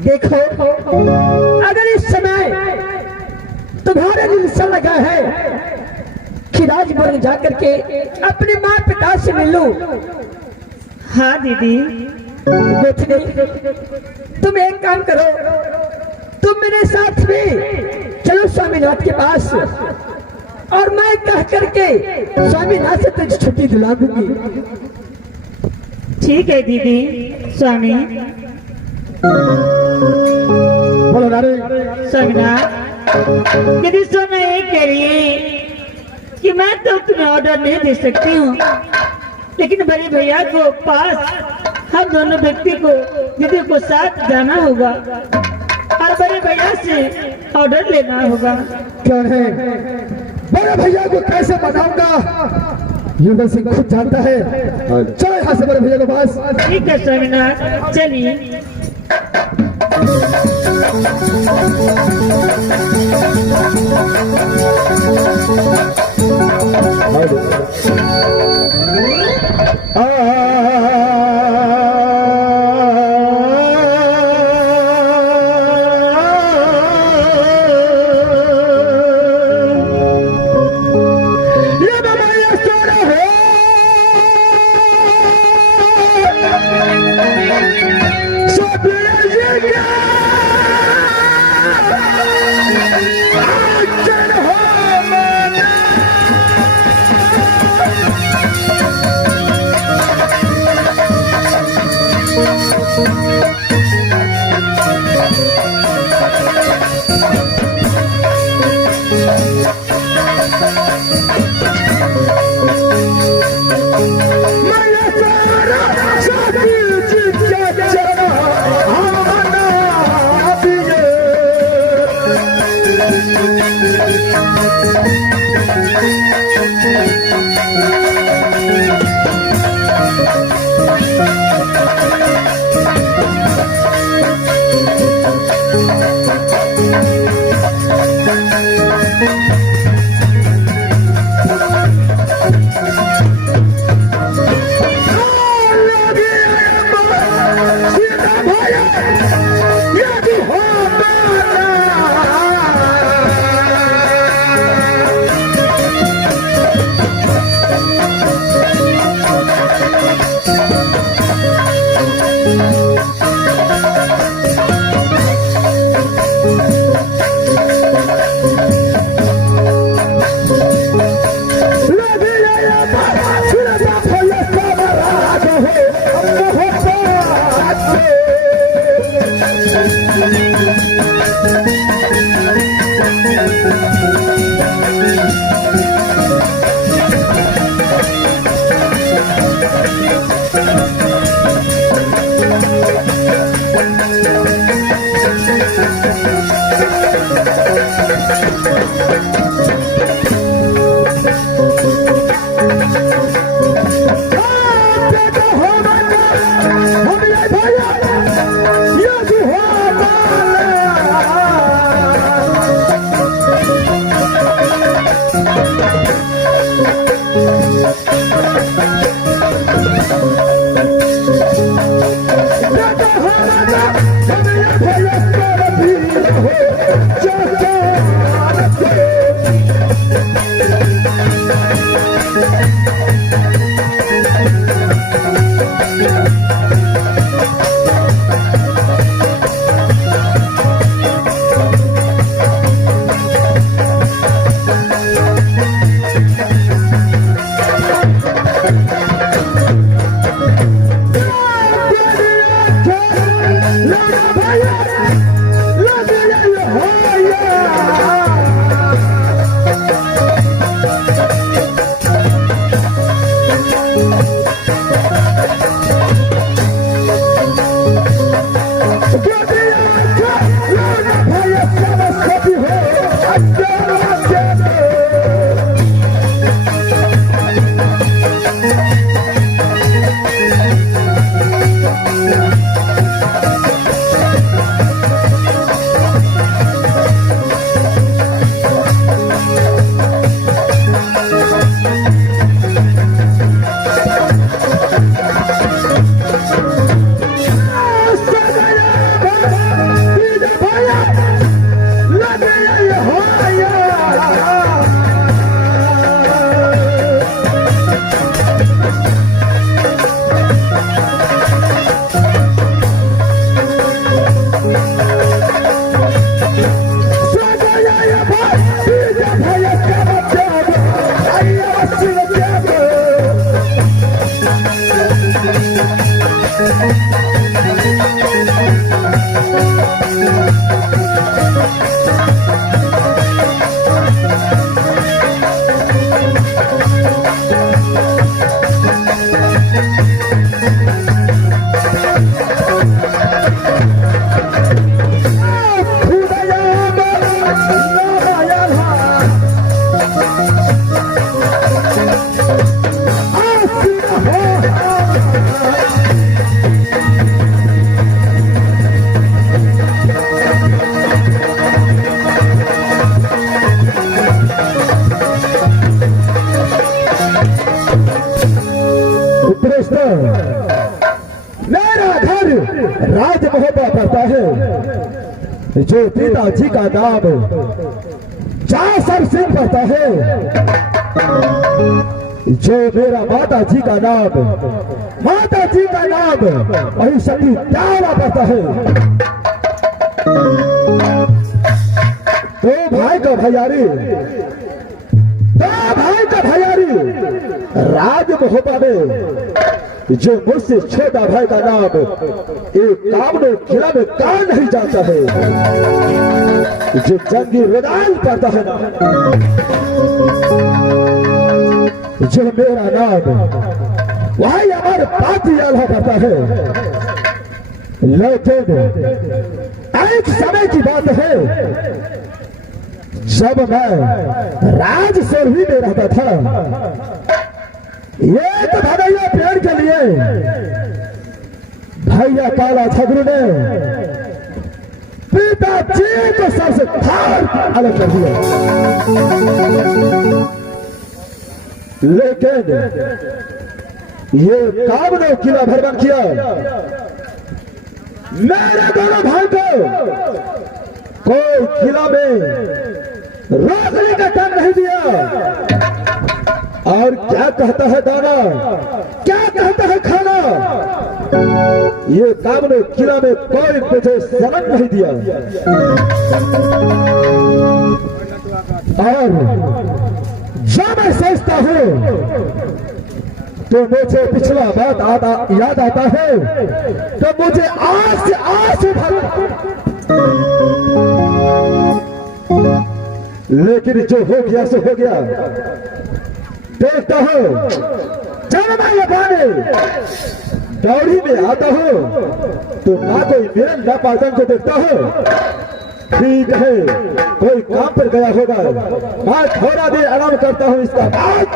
देखो, अगर इस समय तुम्हारे दिल से लगा है कि राजभवन जाकर के अपने माँ पिता से मिलो। हाँ दीदी, तुम एक काम करो, तुम मेरे साथ में चलो स्वामीनाथ के पास, और मैं कह करके स्वामीनाथ से तुझे छुट्टी दिला दूंगी। ठीक है दीदी। स्वामी बोलो नारे। स्वामीनाथ, यदि सोना ये कह रही है कि मैं तो तुम्हें ऑर्डर नहीं दे सकती हूँ, लेकिन बड़े भैया को पास हम दोनों व्यक्ति को दीदी को साथ जाना होगा और बड़े भैया से ऑर्डर लेना होगा। क्या है, बड़े भैया को कैसे बताऊंगा युवराज सिंह खुद जानता है। चलो यहाँ से बड़े भैया के पास। ठीक है स्वामीनाथ, चलिए। भैया ये जो होता राजमहोबा पड़ता है जो पिताजी का नाम जासर सिंह पड़ता है, जो मेरा माता जी का नाम वही सभी दावा पड़ता है। दो भाई का भैयारी राजमहोबा में जो मुझसे छोटा भाई का नाम एक कामनो किला में कान नहीं जाता है, जो जंगी मैदान पड़ता है, जो मेरा नाम वही हमारे पाती आला पड़ता है। लेकिन एक समय की बात है जब मैं राज सोलवी में रहता था, एक भदैया पेड़ के लिए भैया काला छगरू ने पिताजी को सबसे अलग कर दिया। लेकिन ये कामनो किला भ्रमण किया, मेरे दोनों भाई को कोई किला में रोकने का काम नहीं दिया। और क्या कहता है दाना, क्या कहता है खाना, ये कामनो किला में कोई मुझे समझ नहीं दिया। और जब मैं सोचता हूँ तो मुझे पिछला बात याद आता है, तो मुझे आंख से आंसू लेकिन जो हो गया सो हो गया। देखता हूँ जब मैं ये गाने दौड़ी में आता हूँ तो ना कोई मेरे ना पार्टन को देखता हूँ। ठीक है, कोई काम पर गया होगा, मैं थोड़ा देर आराम करता हूँ, इसका बाद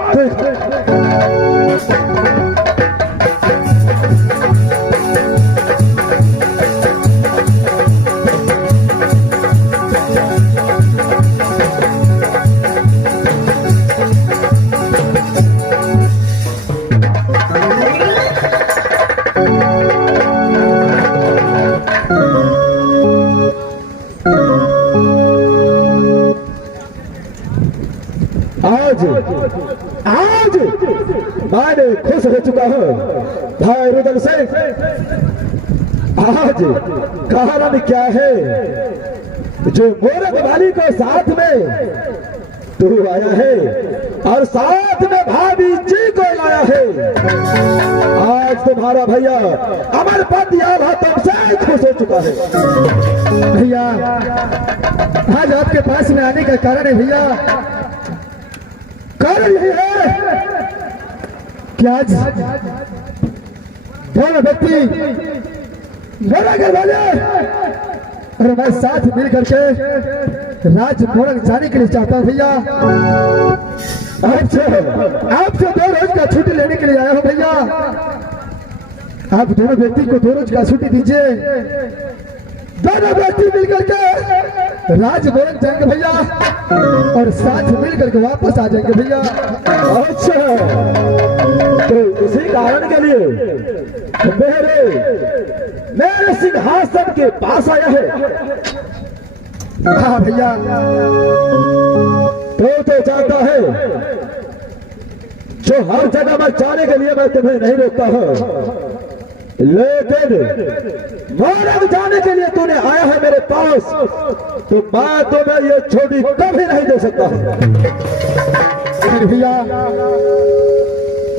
आज मैं खुश हो चुका हूँ भाई रुदल सिंह। आज कारण क्या है जो मोरक वाली को साथ में तू आया है और साथ में भाभी जी को लाया है। आज तुम्हारा भैया अमर पतियाल तुमसे खुश हो चुका है। भैया आज आपके पास में आने का कारण है भैया, कारण यही है कि आज दोनों व्यक्ति मेरा घर वाले और मैं साथ मिल करके राज मोरक जाने के लिए चाहता हूँ भैया। आपसे 2 रोज का छुट्टी लेने के लिए आया हूँ भैया। आप दोनों व्यक्ति को 2 रोज का छुट्टी दीजिए, दोनों व्यक्ति मिलकर के राज मोरक जाएंगे भैया और साथ मिल करके वापस आ जाएंगे भैया। अच्छा, तो इसी कारण के लिए मेरे सिंहासन के पास आया है। हाँ भैया, तो जानता है जो हर जगह मैं जाने के लिए मैं तुम्हें नहीं रोकता हूँ, लेकिन मोरक जाने के लिए तूने आया है मेरे पास, तो मैं तुम्हें ये छोटी कभी नहीं दे सकता। भैया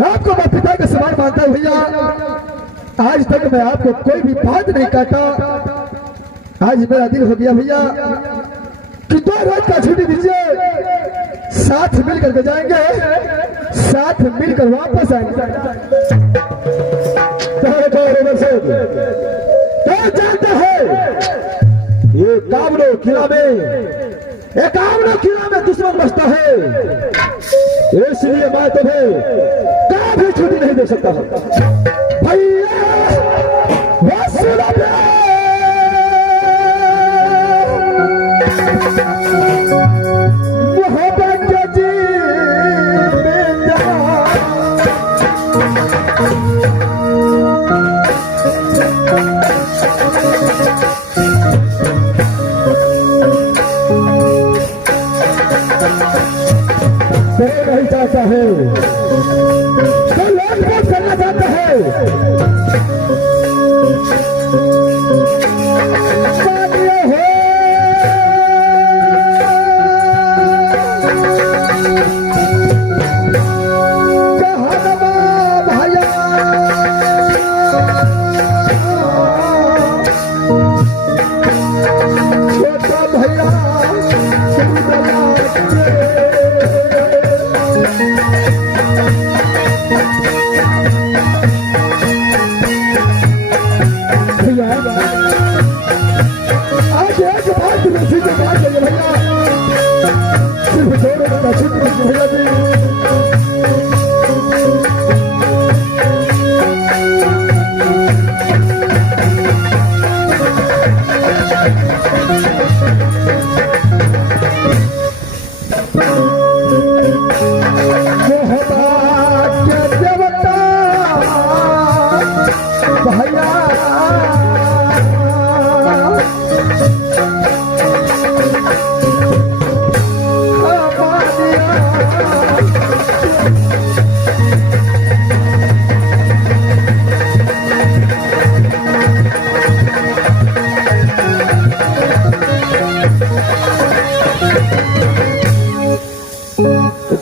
आपको मैं पिता का समान मानता हूँ भैया। आज तक मैं आपको कोई भी बात नहीं काटा, आज मेरा दिल हो गया भैया कि 2 रोज का छुट्टी दीजिए, साथ मिल करके जाएंगे, साथ मिलकर वापस आएंगे। तो जानता है ये कामनो किला में दुश्मन बसता है, इसलिए मैं तुम्हें कभी छुट्टी नहीं दे सकता भैया। नहीं चाहता है तो लोग वोट करना चाहता है।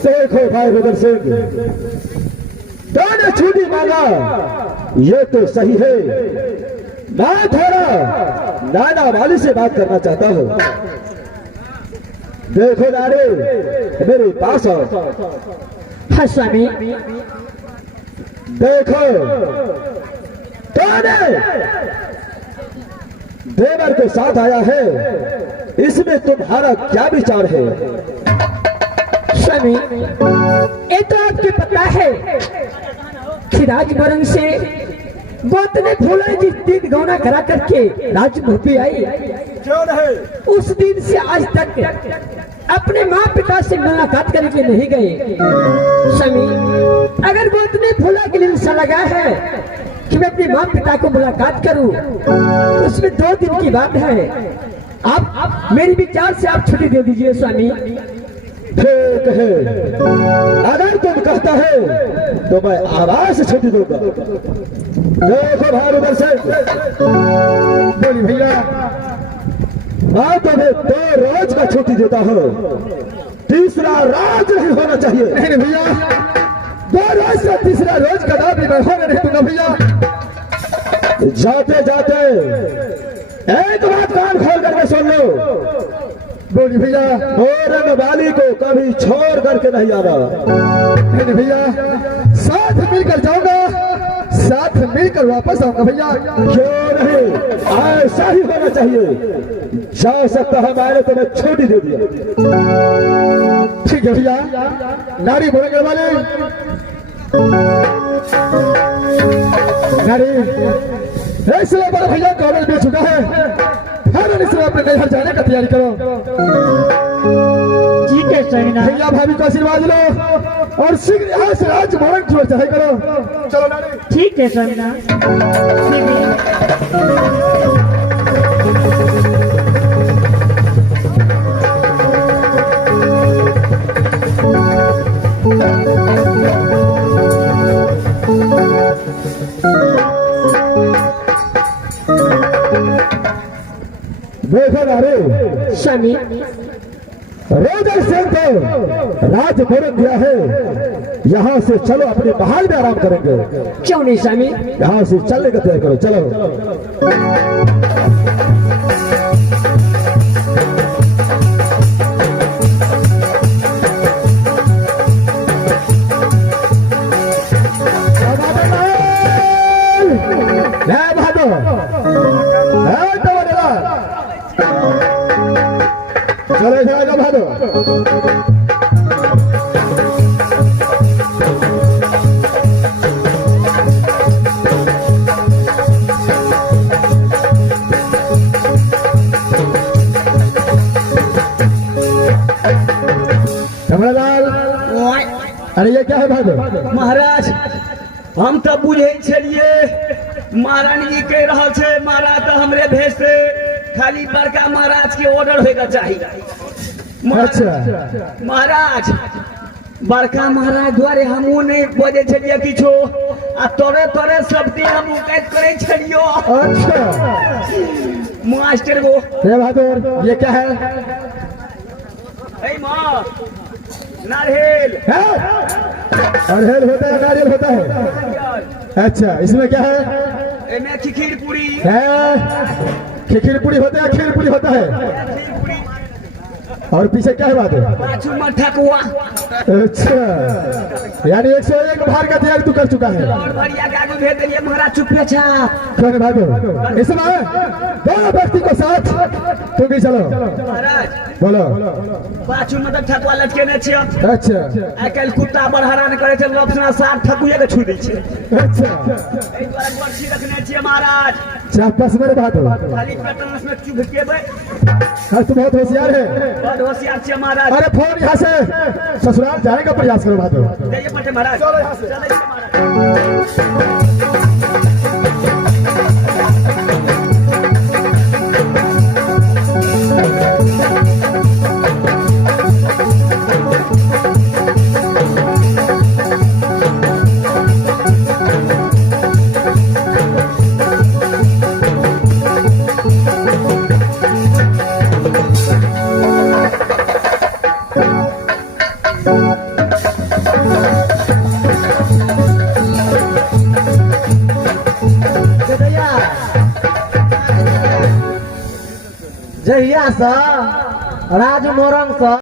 देखो भाई रुदल सिंह, मैंने छुट्टी मांगा ये तो सही है, मैं थोड़ा नाना वाली से बात करना चाहता हूँ। देखो नारे मेरे पास आओ। हाँ स्वामी। देखो देवर के साथ आया है, इसमें तुम्हारा क्या विचार है? स्वामी ये तो आपके पता है कि राजभवन से गोतने फूले जिस दिन गौना करा करके राजभूपी आई, उस दिन से आज तक अपने माँ पिता से मुलाकात करके नहीं गए। स्वामी अगर गोतने फूला के लिए ऐसा लगा है कि मैं अपने माँ पिता को मुलाकात करूं, उसमें 2 दिन की बात है। आप मेरे विचार से आप छुट्टी दे दीजिए स्वामी। ठीक है, अगर तुम कहता है तो मैं आवाज से छुट्टी दूंगा। देखो भाई उधर से बोली भैया। मैं तुम्हें 2 रोज का छुट्टी देता हूँ, तीसरा रोज नहीं होना चाहिए। नहीं भैया, 2 रोज से तीसरा रोज कदापि मैं होने नहीं दूंगा भैया। जाते जाते एक बात कान खोल करके सुन लो, बोली भैया। औरंग वाली को कभी छोड़ करके नहीं आना। नहीं भैया, साथ मिलकर जाऊंगा, साथ मिलकर वापस आऊंगा भैया। क्यों नहीं, ऐसा ही होना चाहिए। जा सकता है, मैंने तुम्हें छुट्टी दे दिया। ठीक है भैया। नारी बोलेंगे वाले, नारी इसलिए बड़ा भैया कॉलेज मिल चुका है, फिर इसलिए अपने नैहर जाने का तैयारी करो। ठीक है स्वामीनाथ। भैया भाभी को आशीर्वाद लो और शीघ्र यहाँ से आज मोरंग की ओर चढ़ाई करो। चलो नारी। ठीक है स्वामीनाथ। ठीक है। देखो नारे, स्वामी, रोज सिंह को राज मोरंग दिया है, यहाँ से चलो अपने महल में आराम करेंगे। क्यों नहीं स्वामी? यहाँ से चलने का तय करो, चलो। चलो जाएगा भादो। कमलालाल, अरे ये क्या है भादो? महाराज, हम तो बुझे छलिए महारानी जी कह रहा छे महाराज तो हमरे भेज से खाली बड़का महाराज के ऑर्डर होगा चाहिए। अच्छा, महाराज, बड़का महाराज द्वारे हमू नहीं बजे छलिए किछो, आ तोरे तोरे सबके हम कैद करे छलियो। अच्छा मास्टर को ये बहादुर, ये क्या है? ए मां, नारियल अड़हेल होता है, नारियल होता है। अच्छा, इसमें क्या है? एमे खीर पूरी खीर पूरी होता है, खीर पूरी होता है। खीर पूरी और पीछे क्या है बात है? पाछू में ठकुआ अच्छा, यानी 101 भार का त्याग तू कर चुका है। और भरिया के आगे भेज दिए महाराज चुपे छा। कौन बहादुर? इसमें 2 व्यक्ति को साथ तू भी चलो। महाराज, बोलो। पाछू में तो ठकुआ लटके ने छियो। अच्छा आइ काल्हि कुत्ता बड़ हैरान करे छै, लपसना साथ ठकुए के छू दै छै। अच्छा, एहि दुआरे बर्छी रखने छियै महाराज, चापस मेरे बहादुर, खाली पेटनस में चुभकेबै। तू बहुत होशियार है। बड़ होशियार छियै महाराज। अरे फोन यहाँ से ससुराल जाने का प्रयास करो बहादुर। जाइए पटे महाराज, चलो यहाँ से चले महाराज। जहिया से राज मोरंग से